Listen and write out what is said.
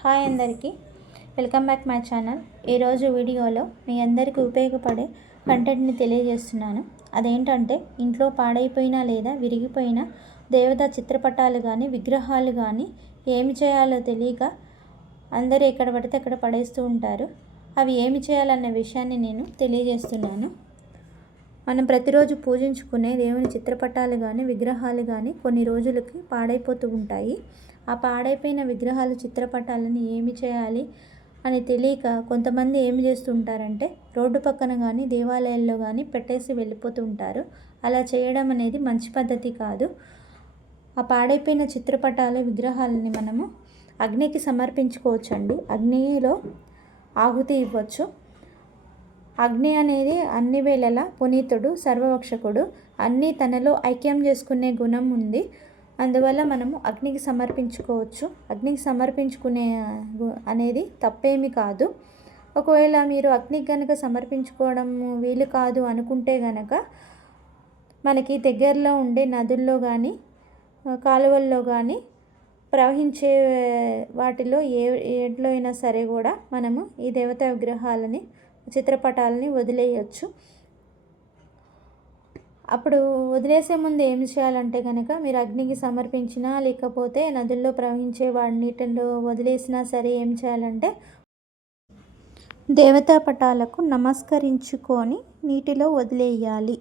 Hi అందరికీ. Welcome back my channel. ఈరోజు వీడియోలో మీ అందరికీ ఉపయోగపడే కంటెంట్ని తెలియజేస్తున్నాను. అదేంటంటే ఇంట్లో పాడైపోయిన లేదా విరిగిపోయిన దేవతా చిత్రపటాలు కానీ విగ్రహాలు కానీ ఏమి చేయాలో తెలియక అందరూ ఎక్కడ పడితే అక్కడ పడేస్తూ ఉంటారు. అవి ఏమి చేయాలన్న విషయాన్ని నేను తెలియజేస్తున్నాను. మనం ప్రతిరోజు పూజించుకునే దేవుని చిత్రపటాలు కానీ విగ్రహాలు కానీ కొన్ని రోజులకి పాడైపోతూ ఉంటాయి. ఆ పాడైపోయిన విగ్రహాలు చిత్రపటాలని ఏమి చేయాలి అని తెలియక కొంతమంది ఏమి చేస్తుంటారంటే రోడ్డు పక్కన కానీ దేవాలయాల్లో కానీ పెట్టేసి వెళ్ళిపోతూ ఉంటారు. అలా చేయడం అనేది మంచి పద్ధతి కాదు. ఆ పాడైపోయిన చిత్రపటాలు విగ్రహాలని మనము అగ్నికి సమర్పించుకోవచ్చండి. అగ్నిలో ఆహుతి ఇవ్వచ్చు. అగ్ని అనేది అన్ని వేళలా పునీతుడు సర్వవక్షకుడు. అన్నీ తనలో ఐక్యం చేసుకునే గుణం ఉంది. అందువల్ల మనము అగ్నికి సమర్పించుకోవచ్చు. అగ్నికి సమర్పించుకునే అనేది తప్పేమి కాదు. ఒకవేళ మీరు అగ్నికి కనుక సమర్పించుకోవడం వీలు కాదు అనుకుంటే కనుక మనకి దగ్గరలో ఉండే నదుల్లో కానీ కాలువల్లో కానీ ప్రవహించే వాటిలో ఏ ఏట్లో అయినా సరే కూడా మనము ఈ దేవతా విగ్రహాలని చిత్రపటాలని వదిలేయచ్చు. అప్పుడు వదిలేసే ముందు ఏం చేయాలంటే కనుక మీరు అగ్నికి సమర్పించినా లేకపోతే నదుల్లో ప్రవహించే వాడి నీటిలో వదిలేసినా సరే ఏం చేయాలంటే దేవతా పటాలకు నమస్కరించుకొని నీటిలో వదిలేయాలి.